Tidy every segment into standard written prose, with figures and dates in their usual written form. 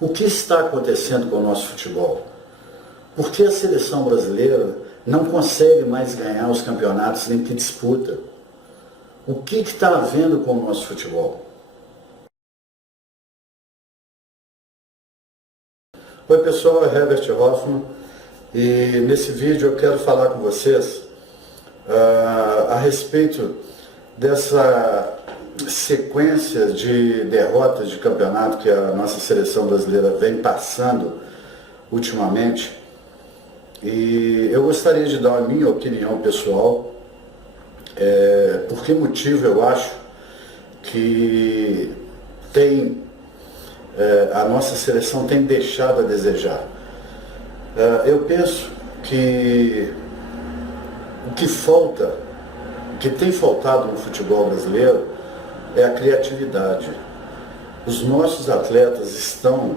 O que está acontecendo com o nosso futebol? Por que a seleção brasileira não consegue mais ganhar os campeonatos em que disputa? O que está havendo com o nosso futebol? Oi pessoal, é Herbert Hoffman e nesse vídeo eu quero falar com vocês a respeito dessa sequência de derrotas de campeonato que a nossa seleção brasileira vem passando ultimamente. E eu gostaria de dar a minha opinião pessoal, por que motivo eu acho que a nossa seleção tem deixado a desejar. Eu penso que o que tem faltado no futebol brasileiro é a criatividade. Os nossos atletas estão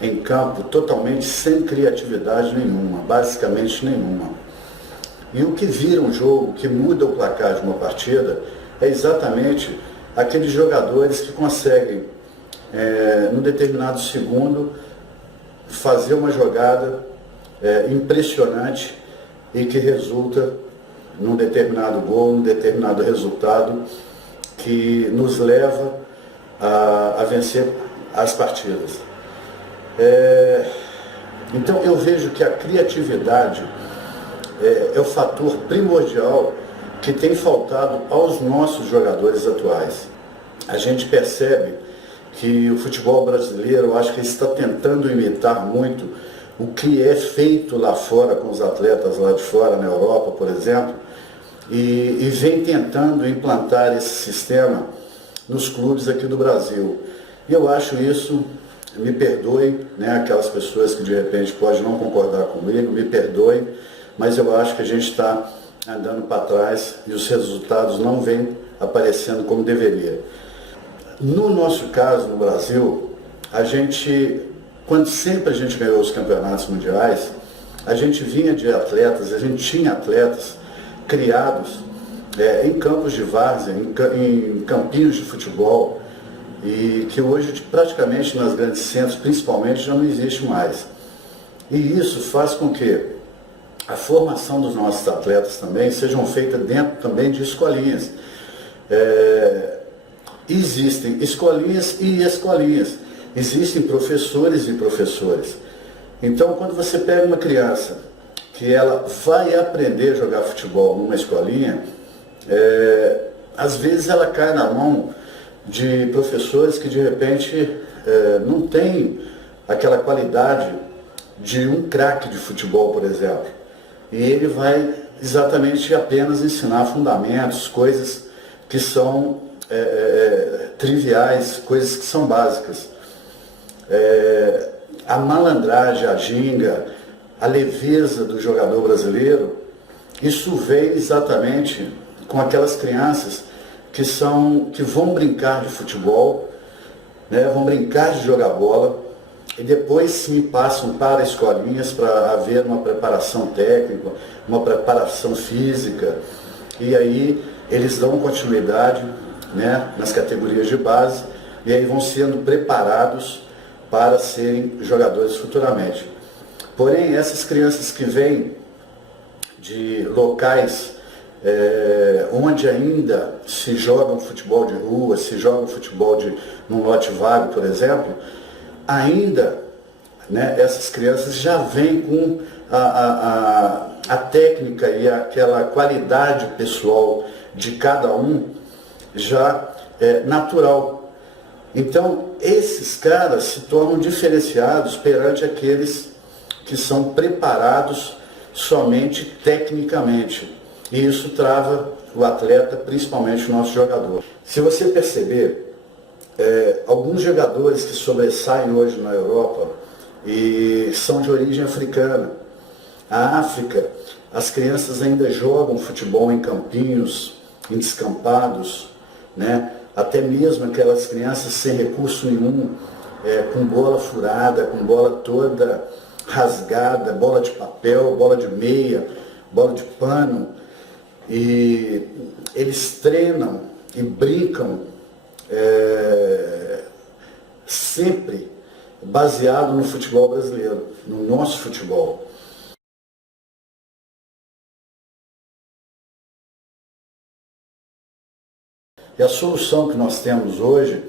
em campo totalmente sem criatividade nenhuma, basicamente nenhuma. E o que vira um jogo, que muda o placar de uma partida, é exatamente aqueles jogadores que conseguem, num determinado segundo, fazer uma jogada impressionante e que resulta num determinado gol, num determinado resultado que nos leva a vencer as partidas. Então eu vejo que a criatividade é o fator primordial que tem faltado aos nossos jogadores atuais. A gente percebe que o futebol brasileiro, eu acho que está tentando imitar muito o que é feito lá fora com os atletas lá de fora, na Europa, por exemplo, e vem tentando implantar esse sistema nos clubes aqui do Brasil. E eu acho isso, me perdoem, né, aquelas pessoas que de repente podem não concordar comigo, me perdoem, mas eu acho que a gente está andando para trás e os resultados não vêm aparecendo como deveria. No nosso caso, no Brasil, quando sempre a gente ganhou os campeonatos mundiais, a gente vinha de atletas, a gente tinha atletas criados em campos de várzea, em campinhos de futebol, e que hoje praticamente nas grandes centros, principalmente, já não existe mais. E isso faz com que a formação dos nossos atletas também sejam feitas dentro também de escolinhas. Existem escolinhas e escolinhas, existem professores e professores. Então, quando você pega uma criança que ela vai aprender a jogar futebol numa escolinha, às vezes ela cai na mão de professores que de repente não têm aquela qualidade de um craque de futebol, por exemplo. E ele vai exatamente apenas ensinar fundamentos, coisas que são triviais, coisas que são básicas. A malandragem, a ginga, a leveza do jogador brasileiro, isso vem exatamente com aquelas crianças que vão brincar de futebol, né, vão brincar de jogar bola, e depois sim passam para escolinhas para haver uma preparação técnica, uma preparação física, e aí eles dão continuidade, né, nas categorias de base, e aí vão sendo preparados para serem jogadores futuramente. Porém, essas crianças que vêm de locais onde ainda se joga um futebol de rua, se joga um futebol num lote vago, por exemplo, ainda, né, essas crianças já vêm com a técnica e aquela qualidade pessoal de cada um já natural. Então, esses caras se tornam diferenciados perante aqueles que são preparados somente tecnicamente. E isso trava o atleta, principalmente o nosso jogador. Se você perceber, alguns jogadores que sobressaem hoje na Europa e são de origem africana. A África, as crianças ainda jogam futebol em campinhos, em descampados, né? Até mesmo aquelas crianças sem recurso nenhum, com bola furada, com bola toda rasgada, bola de papel, bola de meia, bola de pano. E eles treinam e brincam sempre baseado no futebol brasileiro, no nosso futebol. E a solução que nós temos hoje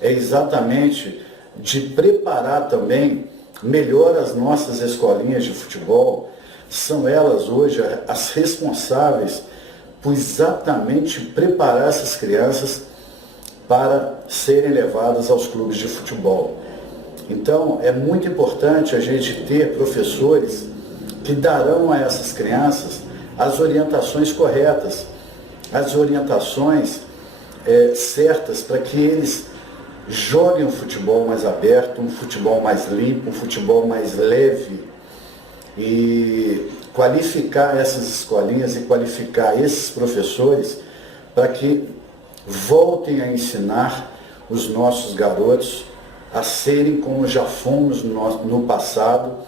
é exatamente de preparar também melhor as nossas escolinhas de futebol. São elas hoje as responsáveis por exatamente preparar essas crianças para serem levadas aos clubes de futebol. Então, é muito importante a gente ter professores que darão a essas crianças as orientações corretas, as orientações certas para que eles joguem um futebol mais aberto, um futebol mais limpo, um futebol mais leve, e qualificar essas escolinhas e qualificar esses professores para que voltem a ensinar os nossos garotos a serem como já fomos no passado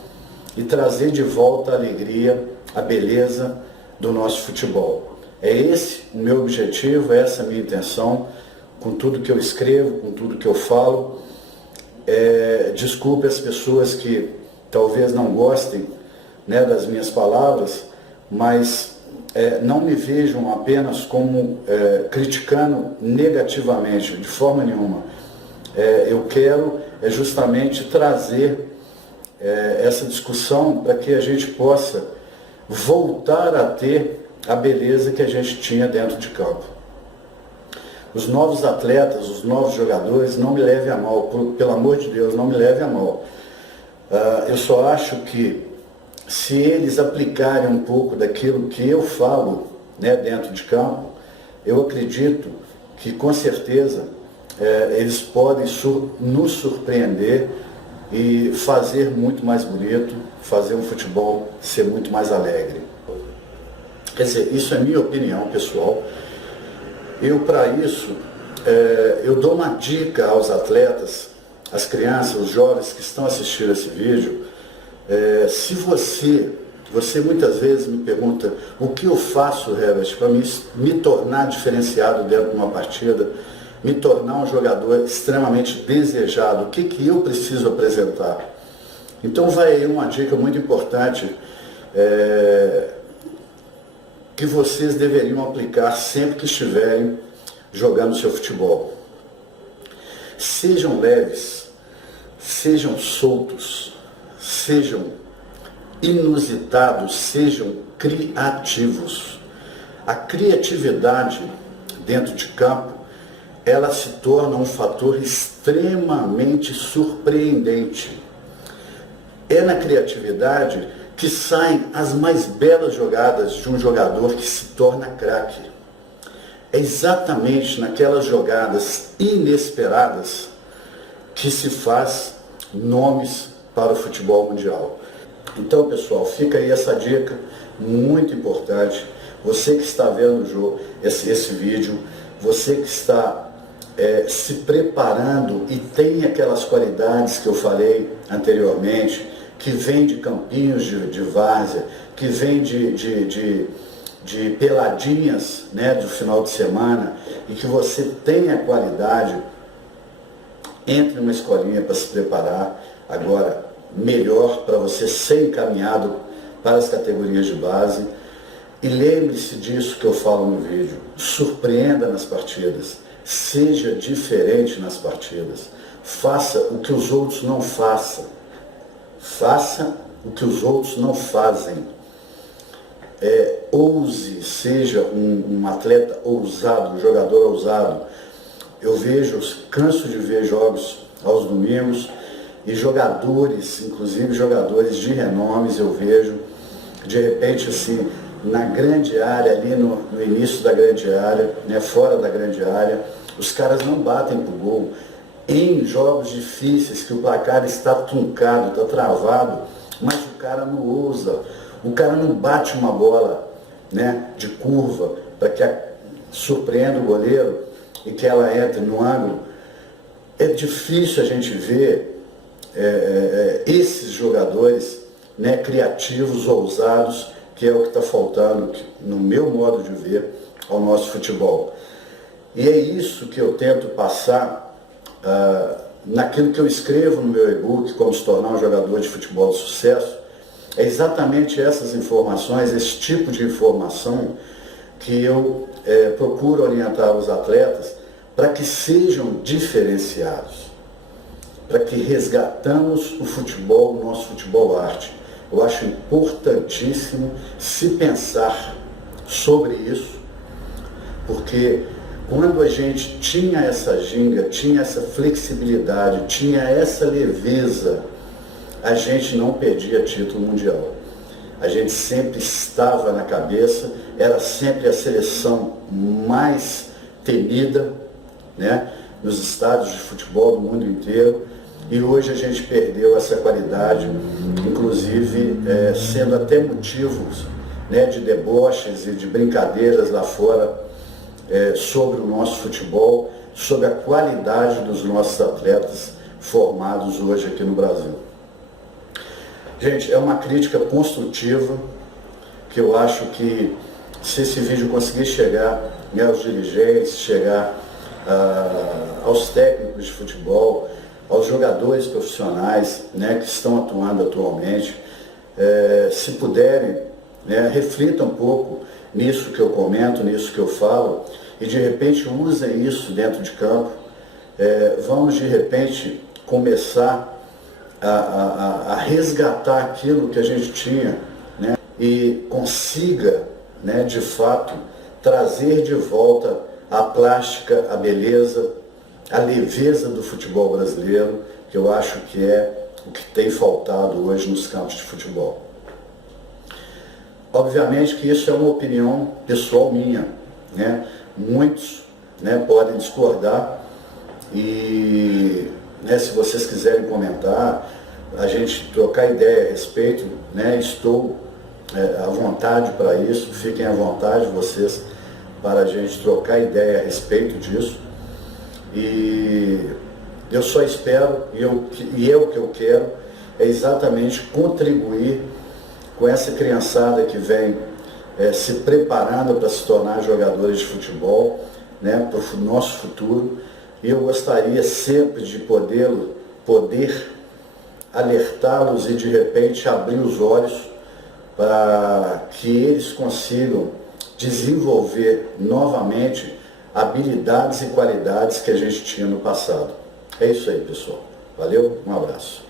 e trazer de volta a alegria, a beleza do nosso futebol. É esse o meu objetivo, é essa a minha intenção, com tudo que eu escrevo, com tudo que eu falo. Desculpe as pessoas que talvez não gostem, né, das minhas palavras, mas não me vejam apenas como criticando negativamente, de forma nenhuma. Eu quero justamente trazer essa discussão para que a gente possa voltar a ter a beleza que a gente tinha dentro de campo. Os novos atletas, os novos jogadores, não me levem a mal, pelo amor de Deus, não me levem a mal. Eu só acho que se eles aplicarem um pouco daquilo que eu falo, né, dentro de campo, eu acredito que com certeza eles podem nos surpreender e fazer muito mais bonito, fazer um futebol ser muito mais alegre. Quer dizer, isso é minha opinião pessoal. Eu, para isso, eu dou uma dica aos atletas, às crianças, os jovens que estão assistindo esse vídeo. Se você muitas vezes me pergunta o que eu faço, Herbert, para me tornar diferenciado dentro de uma partida, me tornar um jogador extremamente desejado, o que eu preciso apresentar? Então vai aí uma dica muito importante que vocês deveriam aplicar sempre que estiverem jogando seu futebol. Sejam leves, sejam soltos, sejam inusitados, sejam criativos. A criatividade dentro de campo, ela se torna um fator extremamente surpreendente. É na criatividade que saem as mais belas jogadas de um jogador que se torna craque. É exatamente naquelas jogadas inesperadas que se faz nomes para o futebol mundial. Então, pessoal, fica aí essa dica muito importante. Você que está vendo esse vídeo, você que está se preparando e tem aquelas qualidades que eu falei anteriormente, que vem de campinhos de várzea, que vem de peladinhas, né, do final de semana, e que você tem a qualidade, entre numa escolinha para se preparar agora melhor para você ser encaminhado para as categorias de base. E lembre-se disso que eu falo no vídeo: surpreenda nas partidas, seja diferente nas partidas, faça o que os outros não façam. Faça o que os outros não fazem. Ouse, seja um atleta ousado, um jogador ousado. Eu canso de ver jogos aos domingos e jogadores, inclusive jogadores de renomes, eu vejo, de repente assim, na grande área, ali no início da grande área, né, fora da grande área, os caras não batem pro gol. Em jogos difíceis, que o placar está truncado, está travado, mas o cara não ousa, o cara não bate uma bola, né, de curva para que surpreenda o goleiro e que ela entre no ângulo. É difícil a gente ver esses jogadores, né, criativos, ousados, que é o que está faltando, no meu modo de ver, ao nosso futebol. E é isso que eu tento passar naquilo que eu escrevo no meu e-book, Como se tornar um jogador de futebol de sucesso, é exatamente essas informações, esse tipo de informação que eu procuro orientar os atletas para que sejam diferenciados, para que resgatamos o futebol, o nosso futebol arte. Eu acho importantíssimo se pensar sobre isso, porque quando a gente tinha essa ginga, tinha essa flexibilidade, tinha essa leveza, a gente não perdia título mundial. A gente sempre estava na cabeça, era sempre a seleção mais temida, né, nos estádios de futebol do mundo inteiro, e hoje a gente perdeu essa qualidade, inclusive sendo até motivos, né, de deboches e de brincadeiras lá fora sobre o nosso futebol, sobre a qualidade dos nossos atletas formados hoje aqui no Brasil. Gente, é uma crítica construtiva que eu acho que se esse vídeo conseguir chegar, né, aos dirigentes, chegar aos técnicos de futebol, aos jogadores profissionais, né, que estão atuando atualmente, se puderem, né, reflitam um pouco nisso que eu comento, nisso que eu falo, e de repente usem isso dentro de campo. Vamos de repente começar a resgatar aquilo que a gente tinha, né, e consiga, né, de fato trazer de volta a plástica, a beleza, a leveza do futebol brasileiro, que eu acho que é o que tem faltado hoje nos campos de futebol. Obviamente que isso é uma opinião pessoal minha, né? Muitos, né, podem discordar e, né, se vocês quiserem comentar, a gente trocar ideia a respeito, né, estou à vontade para isso, fiquem à vontade vocês para a gente trocar ideia a respeito disso. E eu só espero, e é o que eu quero, é exatamente contribuir com essa criançada que vem se preparando para se tornar jogadores de futebol, né, para o nosso futuro. E eu gostaria sempre de poder alertá-los e de repente abrir os olhos para que eles consigam desenvolver novamente habilidades e qualidades que a gente tinha no passado. É isso aí, pessoal. Valeu, um abraço.